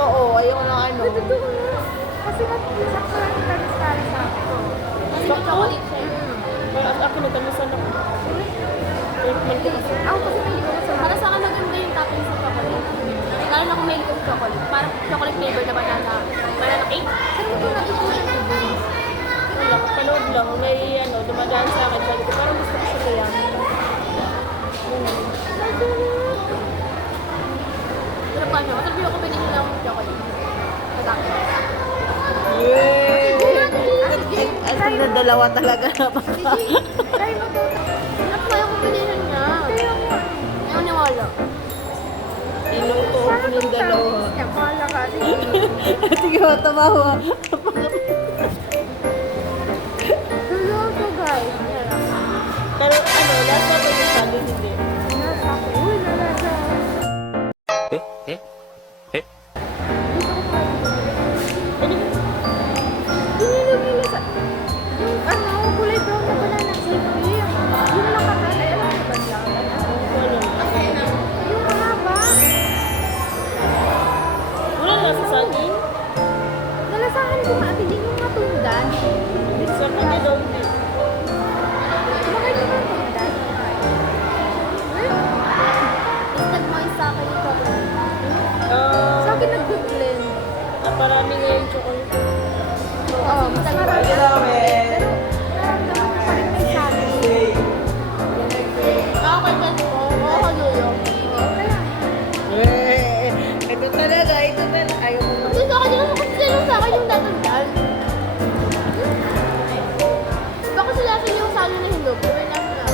totoo. Ayoko na ano. Totoo nga. Kasi sakto lang yung tamis para sa akin. Kasi may chocolate siya. Ako nagkamisan ako. Ako kasi hindi ko masarap. Para sa akin maganda yung topping sa chocolate. Lalo na kung may likod chocolate. Parang chocolate flavor na banana cake. Saan mo ito natutunan ko ba? Wala, panood lang. May ano, dumadaan sa akin. Sabi ko, parang gusto ko siya kaya. Pero pa siya, masarap yung combination ng chocolate. Sa akin. Yay! As na dalawa talaga na pa. Try mo to. At pa yung combination niya. Kaya mo. Ayaw niwala. Inuto ko yung dalawa. Kaya pala ka. Sige mo, tumawa. Tulong to guys. Pero ano, lasa ko yung sabi hindi. Nasa ko. Uy, nalasa. Hinilog sa... Yung ano, kulay brown na banana cake. Yung nakakala. Alam mo ba siya? Yung mahaba. Wala nasa saging. Nalasahan ko nga. Hindi yung matundan. Sa kanya daw hindi. Bakit yung matundan? Instead mo yung sa akin yung chocolate. Sa akin nag-blend. Parami nga yung chocolate. Oo, mas marami. Pero nararamdaman ko pa rin may saging. Okay ba ito? Oo, lulong. Kaya, Ito talaga. Ayaw mo Kasi sa akin yung kasi sa akin yung natandaan. Baka sila sa yung salo na hindi. Pero lang na.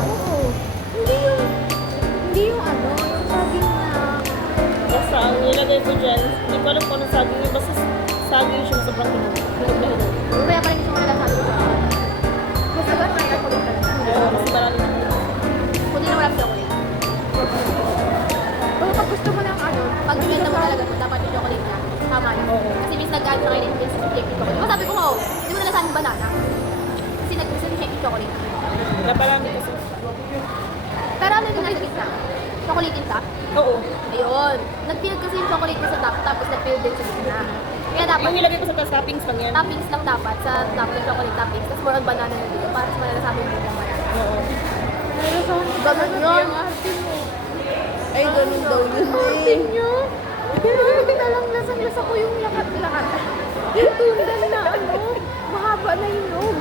oo. Hindi yung ano, yung saging na... Basta ang nilagay ko dyan, hindi ko alam kung anong saging yun. Basta saging siya sa pang hinog na hinog. Kaya pala gusto ko nila sabi ko. Kasi ba, may kakulit ka lang. Mas marami na. Kundi na wala chocolate. Pero pag gusto mo ng ano, Pag binenta mo talaga ito, dapat yung chocolate na. Tama yun. Oo. Kasi miss nag-add sa kayo yung flake with chocolate. Diba sabi ko, oh, hindi mo na nasabi banana. Kasi nag-gusto yung flake with chocolate. Naparami kasi. Pero ano yung nasa gitna? Chocolate din top? Oo. Ayun. Nag-feel kasi yung chocolate ko sa top, tapos nag-feel din sa gitna. Kaya dapat, Yung nilagay ko sa toppings lang yan. toppings lang dapat sa top ng chocolate toppings. Tapos more on banana na dito. Para sa mga nasabi mo yung banana. Oo. Ganun yun. Ay, ganun daw yun arte nyo. Pero hindi na lang lasang-lasa ko yung lakat-lakat. Yung tundan na ano, mahaba na yung loob.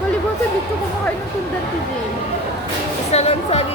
Malibutan dito kumakain ng tundan today. Isa lang sabi